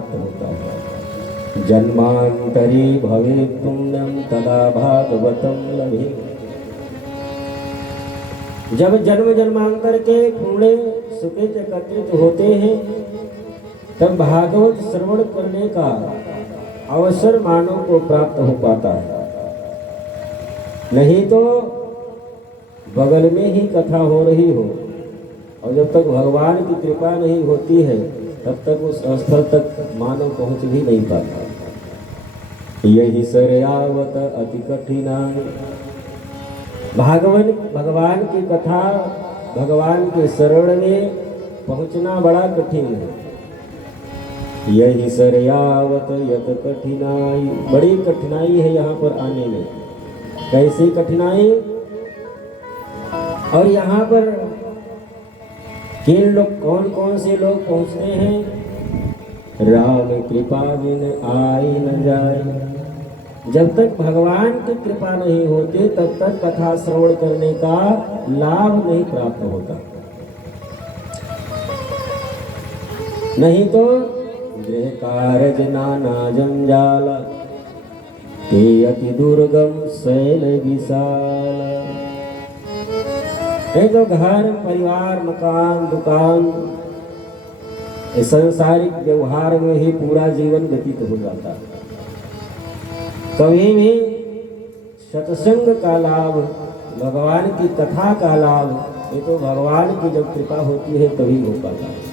प्राप्त होता है। जन्मांतरी भवे पुण्यम तदा भागवतम लभे। जब जन्म जन्मांतर के पुण्य सुकृत एकत्रित होते हैं तब भागवत श्रवण करने का अवसर मानव को प्राप्त हो पाता है। नहीं तो बगल में ही कथा हो रही हो और जब तक भगवान की कृपा नहीं होती है तब तक उस स्थल तक मानव पहुंच भी नहीं पाता। यही सरयावत अति कठिना। भगवान की कथा, भगवान के शरण में पहुंचना बड़ा कठिन है। यही सरयावत यत कठिनाई। बड़ी कठिनाई है यहाँ पर आने में। कैसी कठिनाई? और यहाँ पर किन लोग, कौन कौन से लोग पहुँचते हैं? राम कृपा बिन आई न जाए। जब तक भगवान की कृपा नहीं होती तब तक कथा श्रवण करने का लाभ नहीं प्राप्त होता। नहीं तो गृह कारज नाना जंजाल ते अति दुर्गम शैल विशाल। नहीं तो घर परिवार मकान दुकान सांसारिक व्यवहार में ही पूरा जीवन व्यतीत हो जाता है। कभी भी सत्संग का लाभ, भगवान की कथा का लाभ, ये तो भगवान की जब कृपा होती है तभी हो पाता है।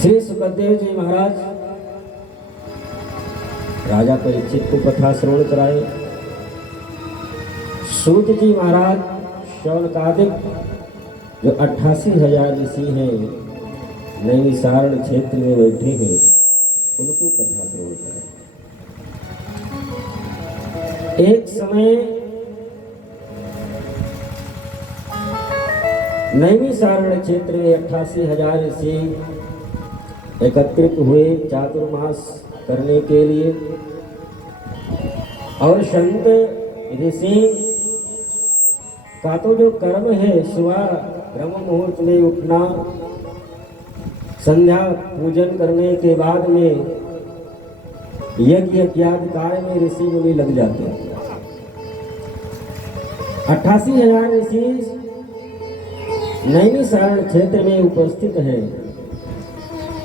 श्री सुखदेव जी महाराज राजा परीक्षित को कथा श्रवण कराए। सूत जी महाराज शौनकादिक जो 88,000 ऋषि हैं नैमिषारण्य क्षेत्र में बैठे हैं उनको कथा श्रवण कराए। एक समय नैमिषारण्य क्षेत्र में 88,000 ऋषि एकत्रित हुए चातुर्मास करने के लिए। और संत ऋषि का तो जो कर्म है सुबह ब्रह्म मुहूर्त में उठना, संध्या पूजन करने के बाद में यज्ञ इत्यादि कार्य में ऋषि मुनि लग जाते हैं। 88,000 ऋषि नैमिषारण्य क्षेत्र में उपस्थित हैं।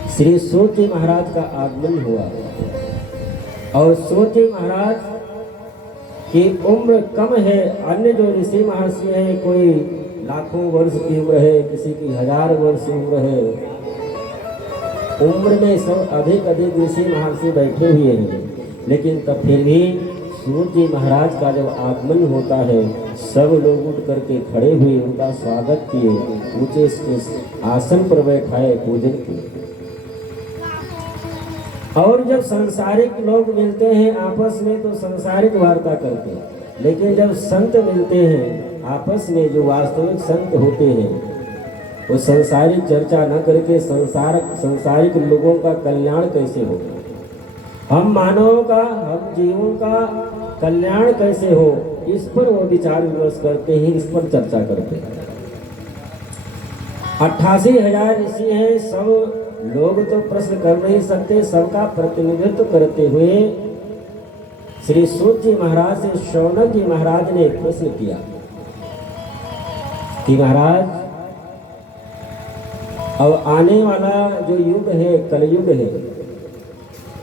श्री सूत जी महाराज का आगमन हुआ और सूत जी महाराज की उम्र कम है। अन्य जो ऋषि महर्षि हैं कोई लाखों वर्ष की उम्र है, किसी की 1000 वर्ष उम्र है। उम्र में सब अधिक ऋषि महर्षि बैठे हुए हैं, लेकिन तब फिर भी सूत जी महाराज का जब आगमन होता है सब लोग उठ करके खड़े हुए उनका स्वागत किए, ऊंचे आसन पर बैठाए, पूजन किए। और जब सांसारिक लोग मिलते हैं आपस में तो सांसारिक वार्ता करते हैं, लेकिन जब संत मिलते हैं आपस में, जो वास्तविक संत होते हैं वो सांसारिक चर्चा न करके सांसारिक लोगों का कल्याण कैसे हो, हम मानवों का, हम जीवों का कल्याण कैसे हो, इस पर वो विचार विमर्श करते हैं, इस पर चर्चा करते हैं। 88,000 ऋषि हैं, सब लोग तो प्रश्न कर नहीं सकते, सबका प्रतिनिधित्व करते हुए श्री सूत जी महाराज से शौनक जी महाराज ने एक प्रश्न किया कि महाराज अब आने वाला जो युग है कलयुग है,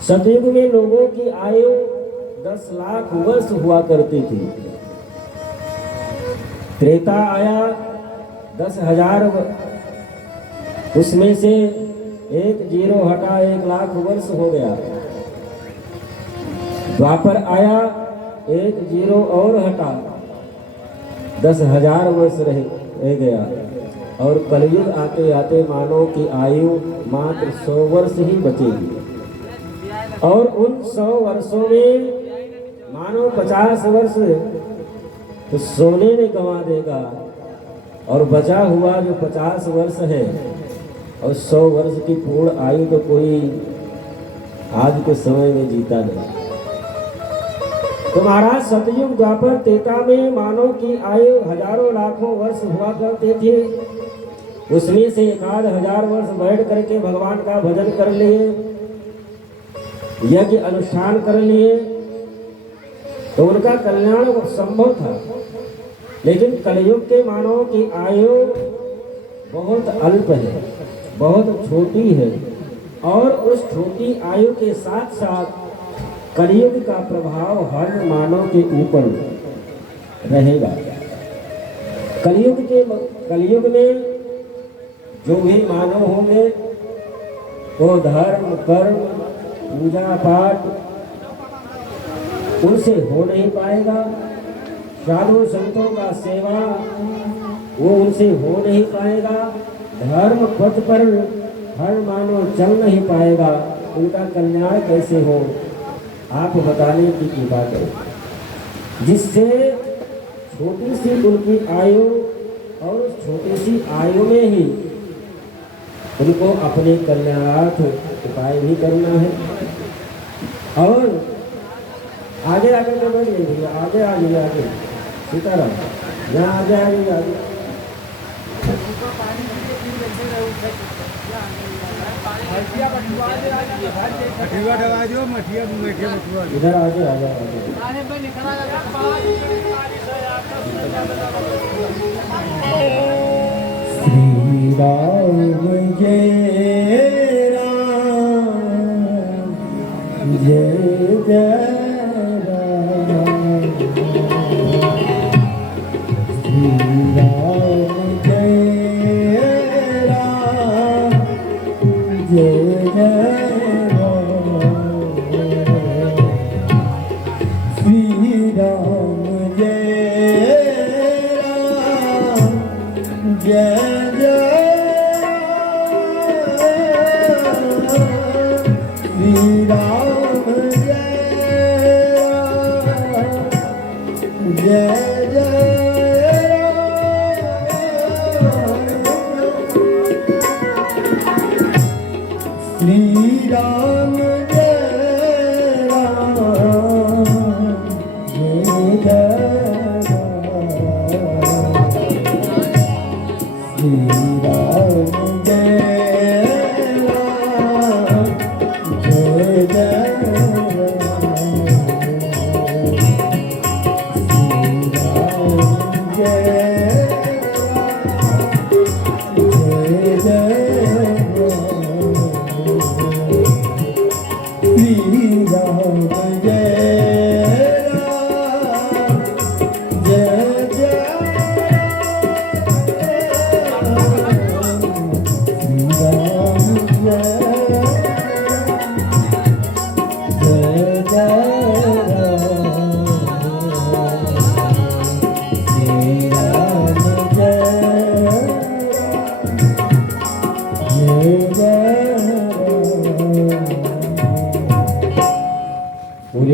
सतयुग में लोगों की आयु 10 लाख वर्ष हुआ करती थी। त्रेता आया 10,000, उसमें से 1 जीरो हटा 1 लाख वर्ष हो गया। द्वापर आया 1 जीरो और हटा 10,000 वर्ष रह गया। और कलयुग आते आते मानव की आयु मात्र 100 वर्ष ही बचेगी। और उन 100 वर्षों में मानव 50 वर्ष तो सोने में गंवा देगा और बचा हुआ जो 50 वर्ष है और 100 वर्ष की पूर्ण आयु तो कोई आज के समय में जीता नहीं। तो महाराज सतयुग द्वापर त्रेता में मानव की आयु हजारों लाखों वर्ष हुआ करते थे। उसमें से 1000 वर्ष बैठ करके भगवान का भजन कर लिए, यज्ञ अनुष्ठान कर लिए तो उनका कल्याण संभव था। लेकिन कलयुग के मानव की आयु बहुत अल्प है, बहुत छोटी है, और उस छोटी आयु के साथ साथ कलयुग का प्रभाव हर मानव के ऊपर रहेगा। कलयुग में जो भी मानव होंगे वो धर्म कर्म पूजा पाठ उनसे हो नहीं पाएगा, साधु संतों का सेवा वो उनसे हो नहीं पाएगा, धर्म पथ पर हर मानव चल नहीं पाएगा, उनका कल्याण कैसे हो आप बताने की कृपा करें, जिससे छोटी सी उनकी आयु और उस छोटी सी आयु में ही उनको अपने कल्याणार्थ उपाय भी करना है। और आगे आगे तो बढ़ गई भैया, आगे आगे आगे सीताराम यहाँ आगे आगे आगे इधर आगे आगे श्री राम जय राम जय जय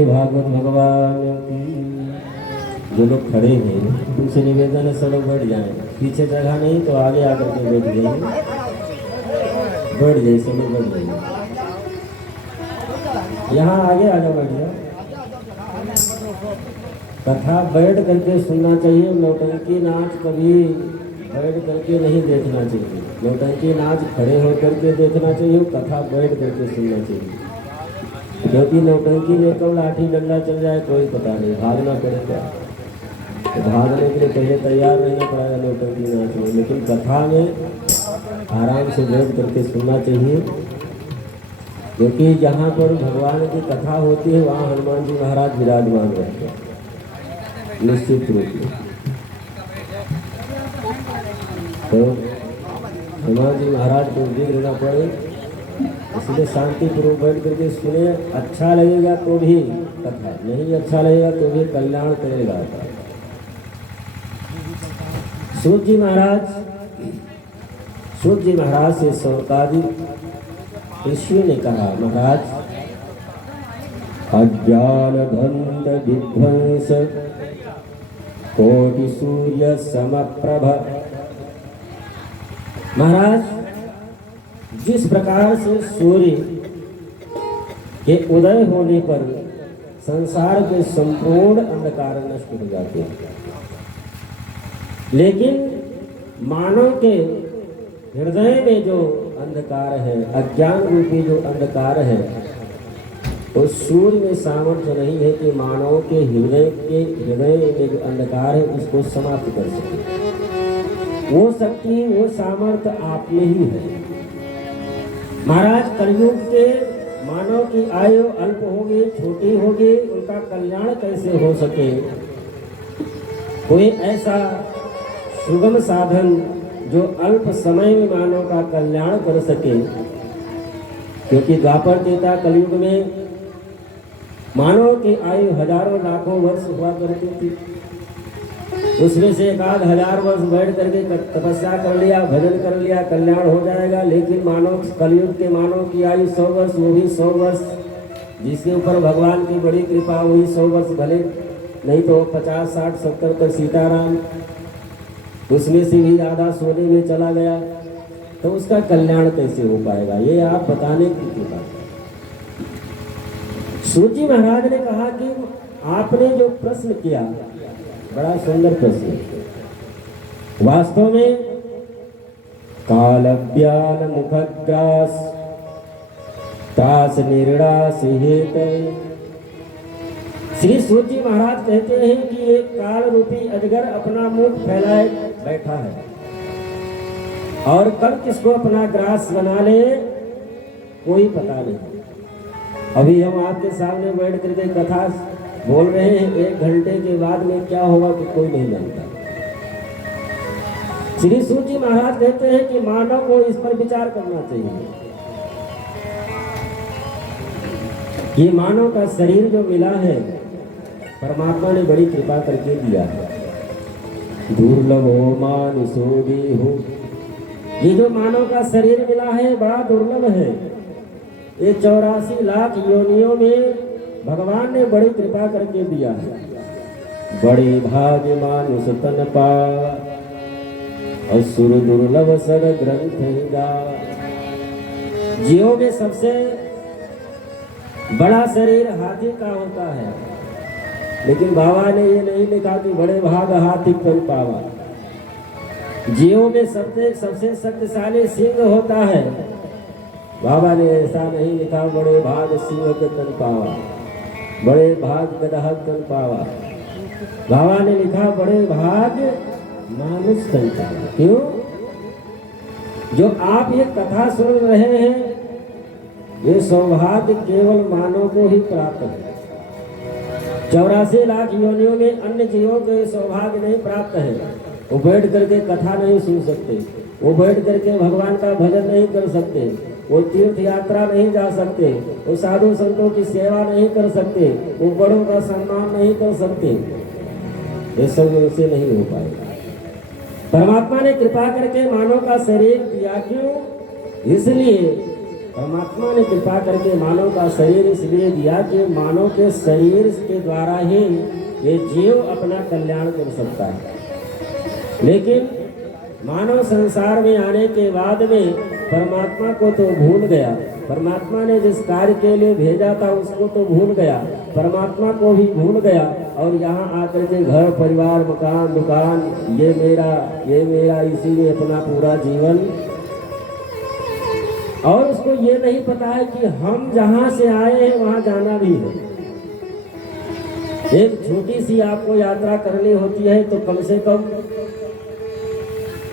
भागवत भगवान की। जो लोग खड़े हैं उनसे निवेदन है सब लोग बैठ जाएं, पीछे जगह नहीं तो आगे आकर के बैठ जाइए, बैठ जाइए सब लोग बैठ जाइए, यहाँ आगे आ जाओ बैठ जाओ। कथा बैठ करके सुनना चाहिए, नौटंकी नाच कभी बैठ करके नहीं देखना चाहिए, नौटंकी नाच खड़े होकर के देखना चाहिए, कथा बैठ करके सुनना चाहिए, क्योंकि नौटंकी में कब लाठी डंडा चल जाए कोई पता नहीं, भागना पड़ेगा, तो भागने के लिए पहले तैयार रहना पड़ेगा नौटंकी नाच में। लेकिन कथा में आराम से बैठ करके सुनना चाहिए, क्योंकि जहाँ पर भगवान की कथा होती है वहाँ हनुमान जी महाराज विराजमान रहते हैं निश्चित रूप में। तो हनुमान जी महाराज को विघ्न न पड़े, इसलिए शांतिपूर्वक बैठ करके सुने। अच्छा लगेगा तो भी कथा, नहीं अच्छा लगेगा तो भी कल्याण करेगा। सूत जी महाराज से सौकादि ऋषि ने कहा, महाराज अज्ञान धंध विध्वंस कोटि सूर्य समप्रभ। महाराज जिस प्रकार से सूर्य के उदय होने पर संसार के संपूर्ण अंधकार नष्ट हो जाते हैं, लेकिन मानव के हृदय में जो अंधकार है, अज्ञान रूपी जो अंधकार है, उस सूर्य में सामर्थ्य नहीं है कि मानव के हृदय में जो अंधकार है उसको समाप्त कर सके। वो शक्ति, वो सामर्थ्य आप में ही है। महाराज, कलयुग के मानव की आयु अल्प होगी, छोटी होगी, उनका कल्याण कैसे हो सके? कोई ऐसा सुगम साधन जो अल्प समय में मानव का कल्याण कर सके, क्योंकि द्वापर त्रेता कलयुग में मानव की आयु हजारों लाखों वर्ष हुआ करती थी। उसमें से 1000 वर्ष बैठ करके तपस्या कर लिया, भजन कर लिया, कल्याण हो जाएगा। लेकिन मानव कलयुग के मानव की आयु 100 वर्ष, वो भी 100 वर्ष जिसके ऊपर भगवान की बड़ी कृपा हुई, 100 वर्ष भले नहीं तो 50, 60, 70 तक सीताराम, उसमें से भी आधा सोने में चला गया, तो उसका कल्याण कैसे हो पाएगा? ये आप बताने की कृपा। सूत जी महाराज ने कहा कि आपने जो प्रश्न किया, बड़ा सुंदर प्रश्न। वास्तव में कालव्यान मुखग्रास त्रास निर्णास हेत। श्री सूत जी महाराज कहते हैं कि एक काल रूपी अजगर अपना मुख फैलाए बैठा है और कब किसको अपना ग्रास बना ले कोई पता नहीं। अभी हम आपके सामने बैठ करके कथा बोल रहे हैं, 1 घंटे के बाद में क्या होगा कि कोई नहीं जानता। श्री सूत जी महाराज कहते हैं कि मानव को इस पर विचार करना चाहिए कि मानव का शरीर जो मिला है परमात्मा ने बड़ी कृपा करके दिया है। दुर्लभो मानुषो देहो, ये जो मानव का शरीर मिला है बड़ा दुर्लभ है। ये 84 लाख योनियों में भगवान ने बड़ी कृपा करके दिया है। बड़े भाग्य मानुष तन पावा, असुर दुर्लभ सर ग्रंथ गावा। जीवों में सबसे बड़ा शरीर हाथी का होता है, लेकिन बाबा ने ये नहीं लिखा कि बड़े भाग हाथी तन पावा। जीवों में सबसे शक्तिशाली सिंह होता है, बाबा ने ऐसा नहीं लिखा बड़े भाग सिंह के तन पावा, बड़े भाग गदहा तन पावा। बाबा ने लिखा बड़े भाग मानुष तन पावा। क्यों? जो आप ये कथा सुन रहे हैं, ये सौभाग्य केवल मानव को ही प्राप्त है। 84 लाख योनियों में अन्य जीवों को सौभाग्य नहीं प्राप्त है। वो बैठ करके कथा नहीं सुन सकते, वो बैठ करके भगवान का भजन नहीं कर सकते, वो तीर्थ यात्रा नहीं जा सकते, वो साधु संतों की सेवा नहीं कर सकते, वो बड़ों का सम्मान नहीं कर सकते। ये सब उनसे नहीं हो पाएगा। परमात्मा ने कृपा करके मानव का शरीर दिया। क्यों? इसलिए परमात्मा ने कृपा करके मानव का शरीर इसलिए दिया कि मानव के शरीर के द्वारा ही ये जीव अपना कल्याण कर सकता है। लेकिन मानव संसार में आने के बाद में परमात्मा को तो भूल गया। परमात्मा ने जिस कार्य के लिए भेजा था उसको तो भूल गया, परमात्मा को भी भूल गया। और यहाँ आकर के घर परिवार मकान दुकान ये मेरा इसी में अपना पूरा जीवन। और उसको ये नहीं पता है कि हम जहाँ से आए हैं वहाँ जाना भी है। एक छोटी सी आपको यात्रा करनी होती है तो कम से कम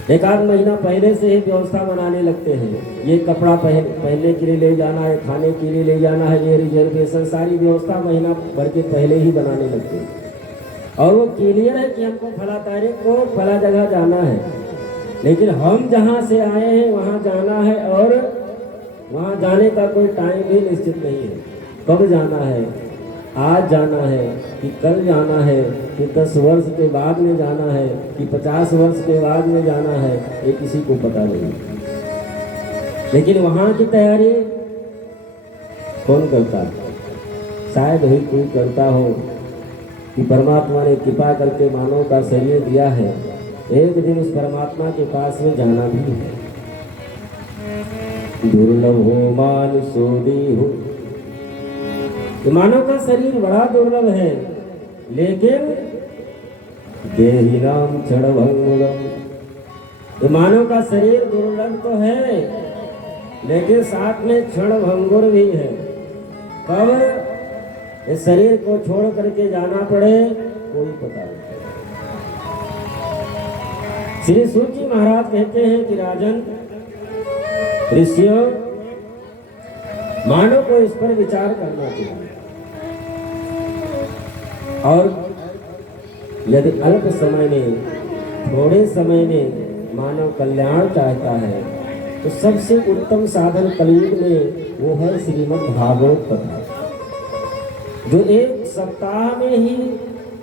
1 महीना पहले से ही व्यवस्था बनाने लगते हैं। ये कपड़ा पहनने के लिए ले जाना है, खाने के लिए ले जाना है, ये रिजर्वेशन सारी व्यवस्था महीना भर के पहले ही बनाने लगते हैं। और वो क्लियर है कि हमको फला तारीख को फला जगह जाना है। लेकिन हम जहाँ से आए हैं वहाँ जाना है और वहाँ जाने का कोई टाइम भी निश्चित नहीं है। कब जाना है, आज जाना है कि कल जाना है कि 10 वर्ष के बाद में जाना है कि 50 वर्ष के बाद में जाना है, ये किसी को पता नहीं। लेकिन वहाँ की तैयारी कौन करता है? शायद ही कोई करता हो कि परमात्मा ने कृपा करके मानव का शरीर दिया है, एक दिन उस परमात्मा के पास में जाना भी है। दुर्लभ हो मानुषो देहो, मानव का शरीर बड़ा दुर्लभ है। लेकिन देहिनाम क्षणभंगुरम, ये मानव का शरीर दुर्लभ तो है, लेकिन साथ में क्षण भंगुर भी है। कब इस शरीर को छोड़ करके जाना पड़े कोई पता नहीं। श्री सूत जी महाराज कहते हैं कि राजन, ऋषियों, मानव को इस पर विचार करना चाहिए, और यदि अल्प समय में, थोड़े समय में मानव कल्याण चाहता है तो सबसे उत्तम साधन कलयुग में वो है श्रीमद् भागवत कथा, जो एक सप्ताह में ही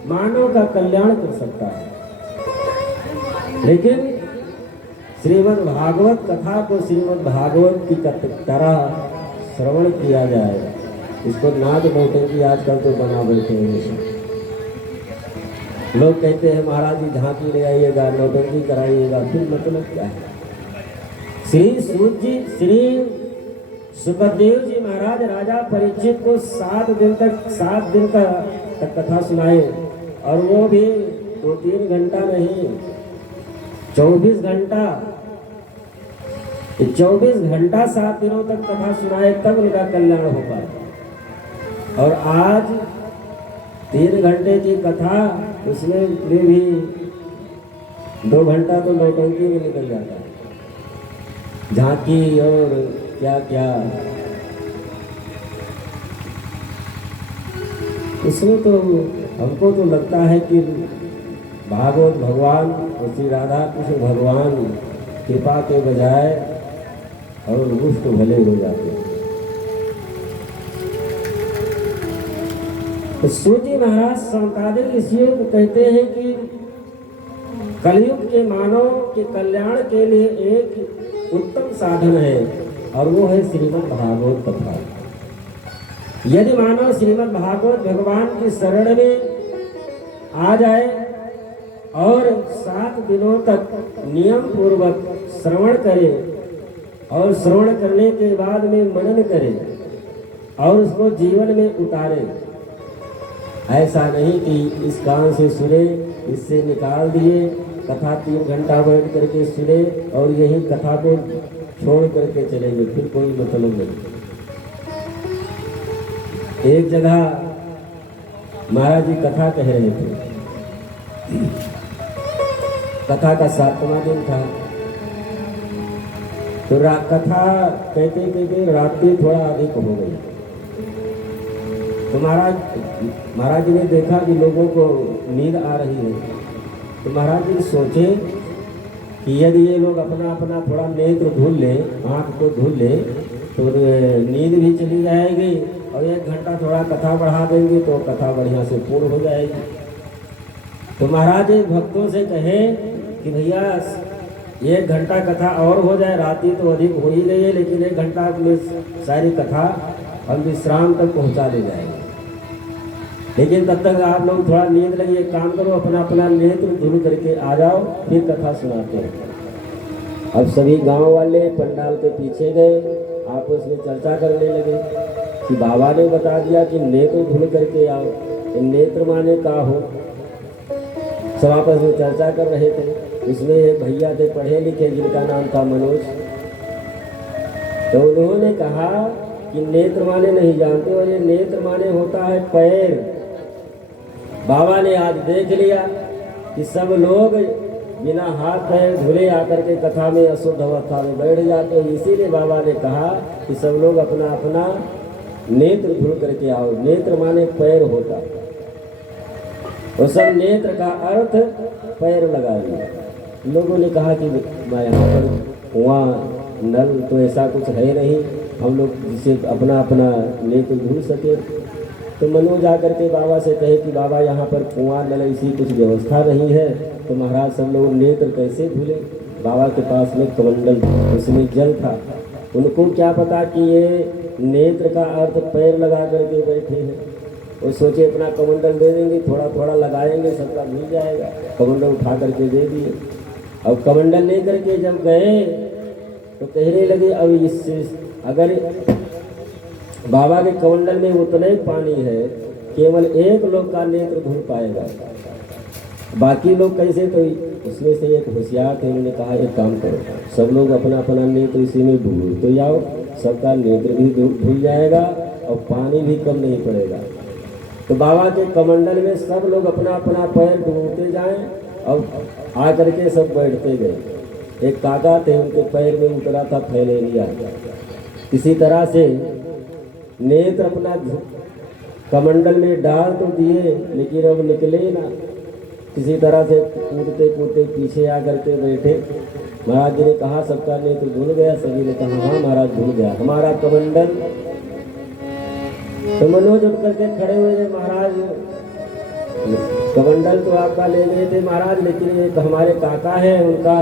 मानव का कल्याण कर सकता है। लेकिन श्रीमद् भागवत कथा को श्रीमद् भागवत की तरह श्रवण किया जाए, इसको नाच नौटंकी आजकल तो बना बैठे हैं। लोग कहते हैं महाराज जी झांकी ले आइएगा, नौटंकी कराइएगा, फिर मतलब क्या है? श्री सूत जी, श्री सुखदेव जी महाराज राजा परीक्षित को 7 दिन तक कथा सुनाए, और वो भी 2-3 घंटा नहीं, 24 घंटा 7 दिनों तक कथा सुनाए, तब उनका कल्याण हो पाया। और आज 3 घंटे की कथा, उसमें भी 2 घंटा तो नौटंकी में निकल जाता है, झांकी और क्या क्या। इसमें तो हमको तो लगता है कि भागवत भगवान और श्री राधा कृष्ण भगवान कृपा के बजाय और रुष्ट भले हो जाते हैं। तो सूजी महाराज संतादिक ऋषियों को कहते हैं कि कलयुग के मानव के कल्याण के लिए एक उत्तम साधन है, और वो है श्रीमद् भागवत कथा। यदि मानव श्रीमद् भागवत भगवान की शरण में आ जाए और 7 दिनों तक नियम पूर्वक श्रवण करे, और श्रवण करने के बाद में मनन करे और उसको जीवन में उतारे, ऐसा नहीं कि इस कान से सुने, इससे निकाल दिए, कथा 3 घंटा बैठ करके सुने और यही कथा को छोड़ करके चले गए, फिर कोई मतलब नहीं। एक जगह महाराज जी कथा कह रहे थे, कथा का 7वां दिन था, तो कथा कहते कहते रात्रि थोड़ा अधिक हो गई। तो महाराज जी ने देखा कि लोगों को नींद आ रही है, तो महाराज जी सोचे कि यदि ये लोग अपना अपना थोड़ा नेत्र धुल ले, आँख को धुल ले, तो नींद भी चली जाएगी, और 1 घंटा थोड़ा कथा बढ़ा देंगे तो कथा बढ़िया से पूर्ण हो जाएगी। तो महाराज भक्तों से कहे कि भैया 1 घंटा कथा और हो जाए, रात्रि तो अधिक हो ही गई है, लेकिन 1 घंटा में सारी कथा हम विश्राम तक पहुँचा ले जाएंगे, लेकिन तब तक आप लोग थोड़ा नींद लगी, एक काम करो, अपना अपना नेत्र धुल करके आ जाओ, फिर कथा सुनाते हैं। अब सभी गांव वाले पंडाल के पीछे गए, आपस में चर्चा करने लगे कि बाबा ने बता दिया कि नेत्र धुल करके आओ, नेत्र माने का हो। सब आपस में चर्चा कर रहे थे। इसमें एक भैया थे पढ़े लिखे, जिनका नाम था मनोज, तो उन्होंने कहा कि नेत्र माने नहीं जानते, और ये नेत्र माने होता है पैर। बाबा ने आज देख लिया कि सब लोग बिना हाथ पैर धुले आकर के कथा में अशुद्ध अवस्था में बैठ जाते हैं, इसीलिए बाबा ने कहा कि सब लोग अपना अपना नेत्र धुल करके आओ। नेत्र माने पैर होता, और सब नेत्र का अर्थ पैर लगाएंगे। लोगों ने कहा कि यहाँ पर कुआं नल तो ऐसा कुछ है नहीं, हम लोग जिसे अपना अपना नेत्र धुल सके। तो मनोज आकर के बाबा से कहे कि बाबा यहाँ पर कुआं नल ऐसी कुछ व्यवस्था नहीं है, तो महाराज सब लोग नेत्र कैसे धुले। बाबा के पास में कमंडल, उसमें जल था। उनको क्या पता कि ये नेत्र का अर्थ पैर लगा करके बैठे हैं। वो सोचे अपना कमंडल दे देंगे, थोड़ा थोड़ा लगाएंगे, सबका धुल जाएगा। कमंडल उठा करके दे दिए। अब कमंडल ले करके जब गए तो कहने लगे अब इससे अगर बाबा के कमंडल में उतना ही पानी है, केवल एक लोग का नेत्र धुल पाएगा। बाकी लोग कैसे, तो उसमें से एक होशियार थे, उन्होंने कहा एक काम करो, सब लोग अपना अपना नेत्र इसी में डूबते जाओ, सबका नेत्र भी धुल जाएगा और पानी भी कम नहीं पड़ेगा। तो बाबा के कमंडल में सब लोग अपना अपना पैर डूबते जाएं और आकर के सब बैठते गए। एक काका थे, उनके पैर में उतरा था फैलेरिया। किसी तरह से नेत्र अपना कमंडल में डाल तो दिए, लेकिन अब निकले ना। किसी तरह से कूदते कूदते पीछे आकर के बैठे। महाराज जी ने कहा सबका नेत्र धुल गया? सभी ने कहा हाँ महाराज धुल गया हमारा कमंडल। तो मनोज उठ करके खड़े हुए थे, महाराज कमंडल तो आपका ले गए थे महाराज, लेकिन एक हमारे काका है, उनका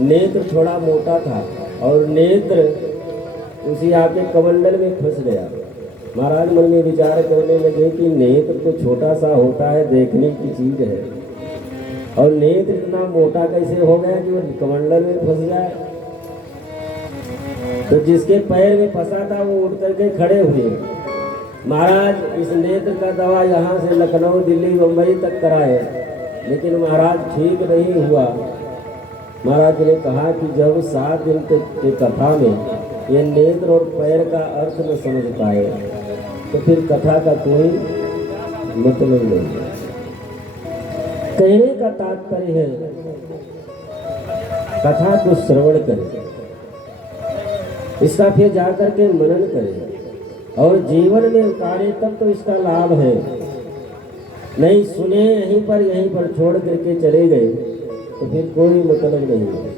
नेत्र थोड़ा मोटा था और नेत्र उसी आपके कमंडल में फंस गया। महाराज मन में विचार करने लगे कि नेत्र तो छोटा सा होता है, देखने की चीज है, और नेत्र इतना मोटा कैसे हो गया कि वो कमंडल में फंस जाए। तो जिसके पैर में फंसा था वो उठ करके खड़े हुए। महाराज इस नेत्र का दवा यहाँ से लखनऊ दिल्ली मुंबई तक कराए, लेकिन महाराज ठीक नहीं हुआ। महाराज ने कहा कि जब 7 दिन की कथा में ये नेत्र और पैर का अर्थ न समझ पाए तो फिर कथा का कोई मतलब नहीं। कहने का तात्पर्य है कथा को श्रवण करें, इसका फिर जाकर के मनन करें और जीवन में उतारे, तब तो इसका लाभ है। नहीं सुने यहीं पर छोड़ करके चले गए तो फिर कोई मतलब नहीं है।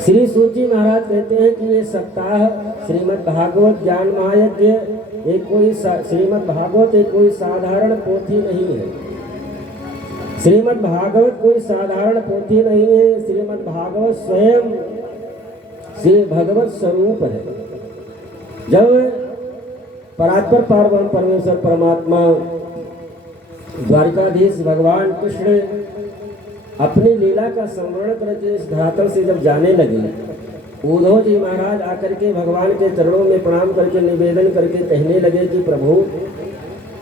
श्री सूची महाराज कहते हैं कि ये सप्ताह श्रीमद् भागवत ज्ञान महायज्ञ श्रीमद् भागवत एक कोई साधारण पोथी नहीं है। श्रीमद् भागवत कोई साधारण पोथी नहीं है। श्रीमद् भागवत स्वयं श्री भगवत स्वरूप है। जब परात्पर पार्वण परमेश्वर परमात्मा द्वारिकाधीश भगवान कृष्ण अपनी लीला का स्मरण करके इस धरातल से जब जाने लगे, उद्धव जी महाराज आकर के भगवान के चरणों में प्रणाम करके निवेदन करके कहने लगे कि प्रभु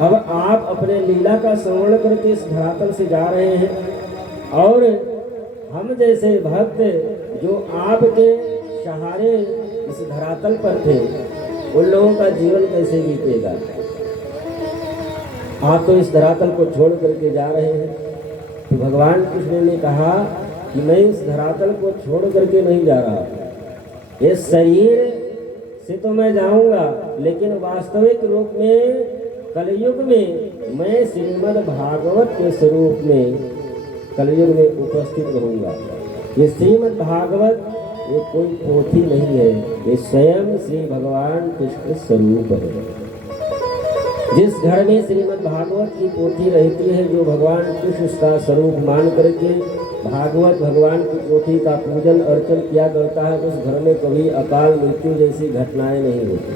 अब आप अपने लीला का स्मरण करके इस धरातल से जा रहे हैं और हम जैसे भक्त जो आपके सहारे इस धरातल पर थे उन लोगों का जीवन कैसे बीतेगा। आप तो इस धरातल को छोड़ करके जा रहे हैं। तो भगवान कृष्ण ने कहा कि मैं इस धरातल को छोड़ करके नहीं जा रहा, इस शरीर से तो मैं जाऊंगा, लेकिन वास्तविक रूप में कलयुग में मैं श्रीमद् भागवत के स्वरूप में कलयुग में उपस्थित रहूंगा। ये श्रीमद् भागवत ये कोई पोथी नहीं है, ये स्वयं श्री भगवान कृष्ण स्वरूप है। जिस घर में श्रीमद् भागवत की पोथी रहती है, जो भगवान कृष्ण का स्वरूप मान करके भागवत भगवान की पोथी का पूजन अर्चन किया करता है, उस घर में कभी अकाल मृत्यु जैसी घटनाएं नहीं होती।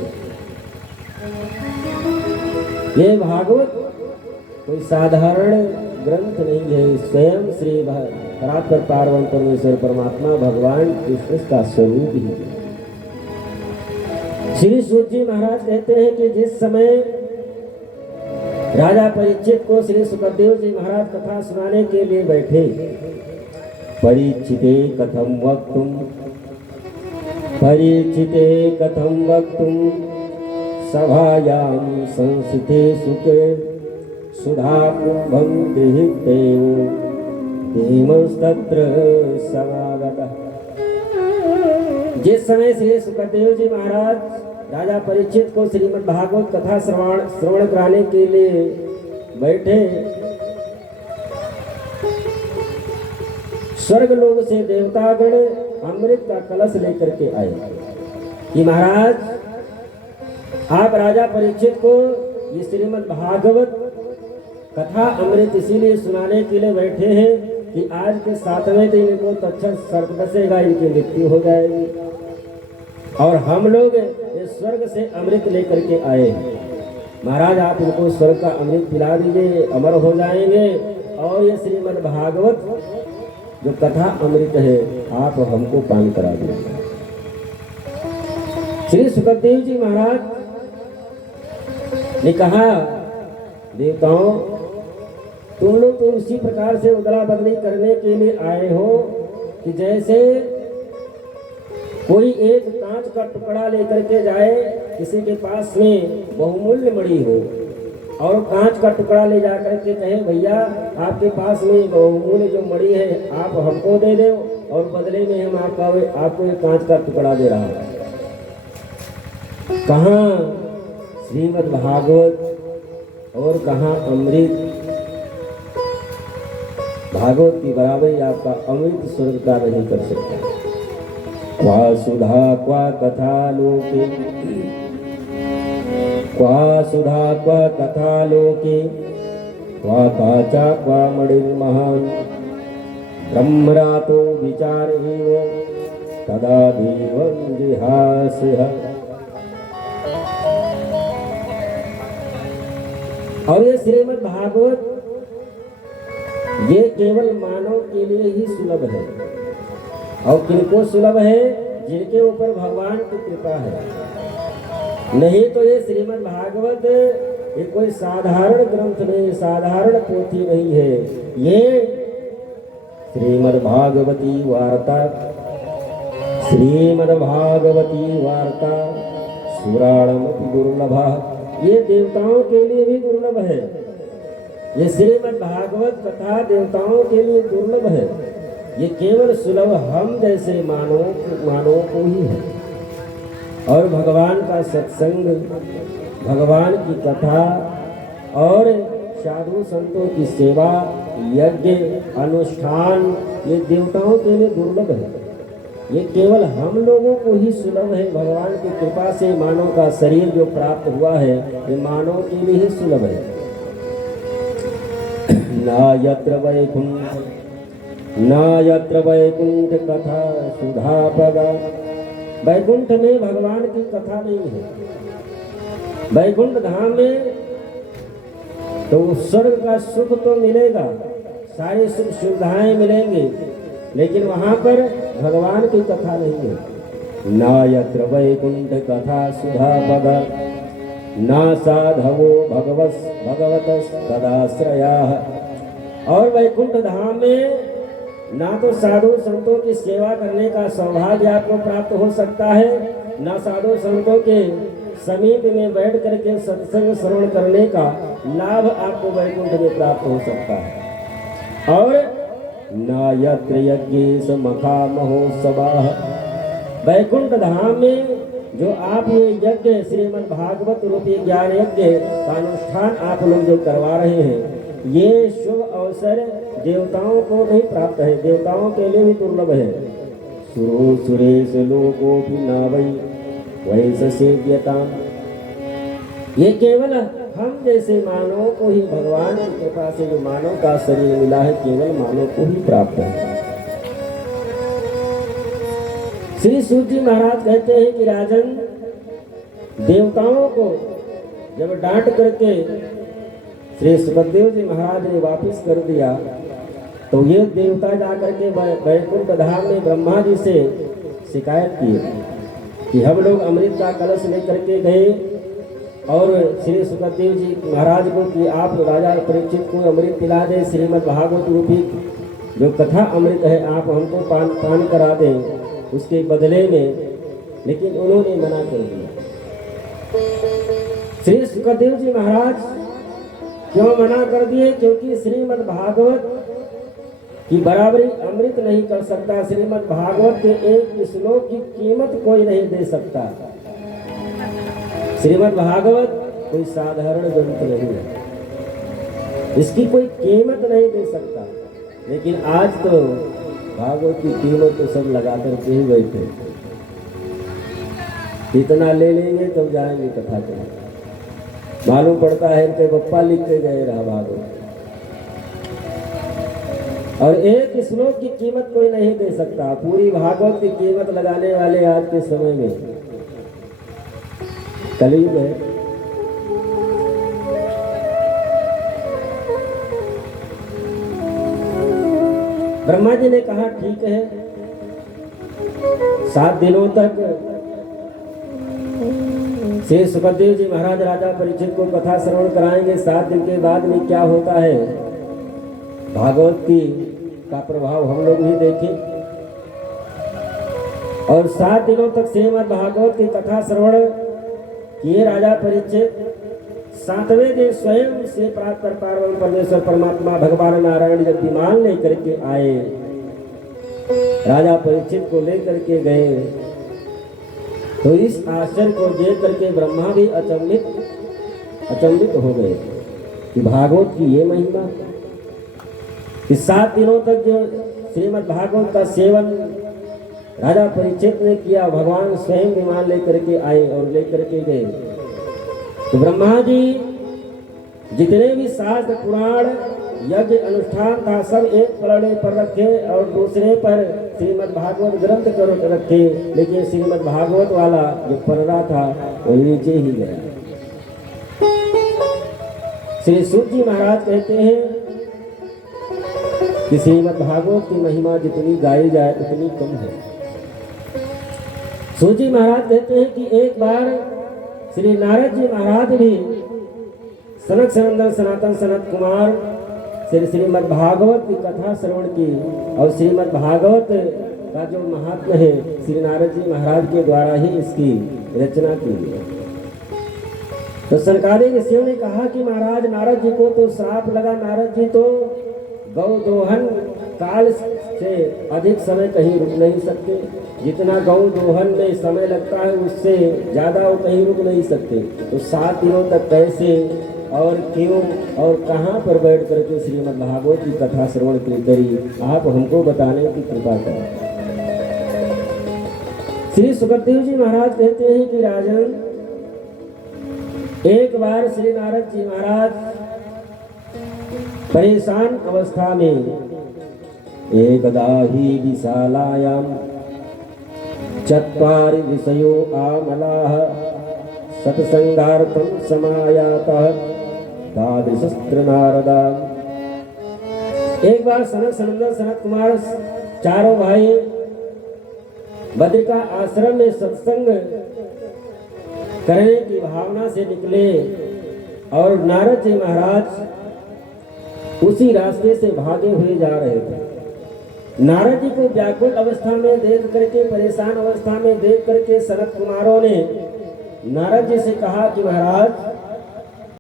ये भागवत कोई साधारण ग्रंथ नहीं है, स्वयं श्री परात्पर पार्वण परमेश्वर परमात्मा भगवान कृष्ण का स्वरूप ही। श्री सूजी महाराज कहते हैं कि जिस समय राजा परीक्षित को श्री सुखदेव जी महाराज कथा सुनाने के लिए बैठे, परीक्षिते कथम वक्तुम सभायां संस्थिते सुखे सुधा कुंभं देहितेयो धीमस्तत्र समागतः। जिस समय श्री सुखदेव जी महाराज राजा परीक्षित को श्रीमद् भागवत कथा श्रवण कराने के लिए बैठे, स्वर्ग लोक से देवतागण अमृत का कलश लेकर के आए कि महाराज आप राजा परीक्षित को ये श्रीमद् भागवत कथा अमृत इसीलिए सुनाने के लिए बैठे हैं कि आज के 7वें दिन इनको तक्षक सर्प डसेगा, इनकी मृत्यु हो जाएगी और हम लोग इस स्वर्ग से अमृत लेकर के आए हैं। महाराज आप इनको स्वर्ग का अमृत पिला दीजिए, अमर हो जाएंगे और ये श्रीमद् भागवत जो कथा अमृत है आप हमको पान करा दीजिए। श्री सुखदेव जी महाराज ने कहा देवताओं तुम लोग तो उसी प्रकार से उदला बदली करने के लिए आए हो कि जैसे कोई एक कांच का टुकड़ा लेकर के जाए किसी के पास में बहुमूल्य मणि हो और कांच का टुकड़ा ले जा करके कहे भैया आपके पास में बहुमूल्य जो मणि है आप हमको दे दो और बदले में हम आपको एक कांच का टुकड़ा दे रहा है। कहाँ श्रीमद् भागवत और कहाँ अमृत। भागवत की बराबरी आपका अमृत स्वर्ग का नहीं कर सकता। क्वा सुधा क्वा कथा लोके, क्वा सुधा क्वा कथा लोके, क्वा काचा क्वा मणिर्महान्, ब्रह्मरातो विचार एव तदा देवं जिहास्यः। और ये श्रीमद् भागवत ये केवल मानव के लिए ही सुलभ है। और किनको सुलभ है? जिनके ऊपर भगवान की कृपा है। नहीं तो ये श्रीमद् भागवत ये कोई साधारण ग्रंथ नहीं, साधारण पोथी नहीं है। ये श्रीमद् भागवती वार्ता, श्रीमद् भागवती वार्ता सुराणमपि दुर्लभा। ये देवताओं के लिए भी दुर्लभ है। ये श्रीमद् भागवत कथा देवताओं के लिए दुर्लभ है। ये केवल सुलभ हम जैसे मानवों को ही है। और भगवान का सत्संग, भगवान की कथा और साधु संतों की सेवा, यज्ञ अनुष्ठान ये देवताओं के लिए दुर्लभ है। ये केवल हम लोगों को ही सुलभ है। भगवान की कृपा से मानव का शरीर जो प्राप्त हुआ है ये मानव के लिए ही सुलभ है। ना यत्र वैकुंठ, ना यत्र वैकुंठ कथा सुधा पदा। वैकुंठ में भगवान की कथा नहीं है। वैकुंठ धाम में तो स्वर्ग का सुख तो मिलेगा, सारी सुख सुविधाएं मिलेंगी, लेकिन वहां पर भगवान की कथा नहीं है। ना यत्र वैकुंठ कथा सुधा पदा, ना साधवो भगवतस् तदाश्रयाः। और वैकुंठ धाम में ना तो साधु संतों की सेवा करने का सौभाग्य आपको प्राप्त हो सकता है, ना साधु संतों के समीप में बैठ करके सत्संग श्रवण करने का लाभ आपको वैकुंठ में प्राप्त हो सकता है। और ना यत्र यज्ञेश मखा महोत्सवाः। वैकुंठ धाम में जो आप ये यज्ञ श्रीमद् भागवत रूपी ज्ञान यज्ञ का अनुष्ठान आप लोग जो करवा रहे हैं, ये शुभ अवसर देवताओं को नहीं प्राप्त है, देवताओं के लिए भी दुर्लभ है। सुरो सुरेश लोकोपि न वै वैससेव्यताम्। ये केवल हम जैसे मानवों को ही भगवान की कृपा से जो मानव का शरीर मिला है केवल मानव को ही प्राप्त है। श्री सूत जी महाराज कहते हैं कि राजन, देवताओं को जब डांट करके श्री सुखदेव जी महाराज ने वापिस कर दिया तो ये देवता जाकर के वैकुंठ धाम में ब्रह्मा जी से शिकायत की कि हम लोग अमृत का कलश लेकर के गए और श्री सुखदेव जी महाराज को कि आप राजा परीक्षित को अमृत पिला दें, श्रीमद् भागवत रूपी जो कथा अमृत है आप हमको पान करा दें उसके बदले में, लेकिन उन्होंने मना कर दिया। श्री सुखदेव जी महाराज क्यों मना कर दिए? क्योंकि श्रीमद् भागवत की बराबरी अमृत नहीं कर सकता। श्रीमद् भागवत के एक श्लोक की कीमत कोई नहीं दे सकता। श्रीमद् भागवत कोई साधारण ग्रंथ नहीं है, इसकी कोई कीमत नहीं दे सकता। लेकिन आज तो भागवत की कीमत तो सब लगा करके ही बैठे, इतना ले लेंगे तब तो जाएंगे कथा करने। मालूम पड़ता है इनके बप्पा लिख के गए रहा भागवत, और एक श्लोक की कीमत कोई नहीं दे सकता। पूरी भागवत की कीमत लगाने वाले आज के समय में कलयुग है। ब्रह्मा जी ने कहा ठीक है, 7 दिनों तक श्री सुखदेव जी महाराज राजा परीक्षित को कथा श्रवण कराएंगे। 7 दिन के बाद में क्या होता है भागवत की का प्रभाव हम लोग भी देखें। और 7 दिनों तक श्रीमद् भागवत की कथा श्रवण किए राजा परीक्षित। 7वें दिन स्वयं से प्रातः पार्वती परमेश्वर परमात्मा भगवान नारायण जब विमान लेकर के आए, राजा परीक्षित को लेकर के गए, तो इस आश्चर्य को देख करके ब्रह्मा भी अचंभित हो गए कि भागवत की ये महिमा। इस 7 दिनों तक जो श्रीमद् भागवत का सेवन राजा परीक्षित ने किया, भगवान स्वयं विमान लेकर के आए और लेकर के गए। तो ब्रह्मा जी जितने भी शास्त्र पुराण यज्ञ अनुष्ठान था सब एक पलड़े पर रखे और दूसरे पर श्रीमद् भागवत ग्रंथ कर रखे, लेकिन श्रीमद् भागवत वाला जो पलड़ा था वो नीचे ही गया। श्री सूत जी महाराज कहते हैं कि श्रीमद् भागवत की महिमा जितनी गाई जाए उतनी कम है। सूत जी महाराज कहते हैं कि एक बार श्री नारद जी महाराज भी सनक सनंदन सनातन सनत कुमार श्रीमद् भागवत की कथा श्रवण की, और श्रीमद् भागवत का जो महात्मा है श्री नारद जी महाराज के द्वारा ही इसकी रचना की है। तो सनकादिक ऋषियों ने कहा कि महाराज नारद जी को तो श्राप लगा, नारद जी तो गौ दोहन काल से अधिक समय कहीं रुक नहीं सकते, जितना गौ दोहन में समय लगता है उससे ज़्यादा वो कहीं रुक नहीं सकते। तो 7 दिनों तक कैसे और क्यों और कहाँ पर बैठ करके श्रीमद् भागवत की कथा श्रवण करी, आप हमको बताने की कृपा करें। श्री सुखदेव जी महाराज कहते हैं कि राजन, एक बार श्री नारद जी महाराज परेशान अवस्था में एकदा ही विशालायां चत्वारि ऋषयो आमलाः सत्संगार्थं समायातः तादृशस्त्र नारदा। एक बार सनत सनंदन सनत कुमार चारों भाई बद्रिका आश्रम में सत्संग करने की भावना से निकले, और नारद जी महाराज उसी रास्ते से भागे हुए जा रहे थे। नारद जी को व्याकुल अवस्था में देख करके, परेशान अवस्था में देख करके सनत कुमारों ने नारद जी से कहा कि महाराज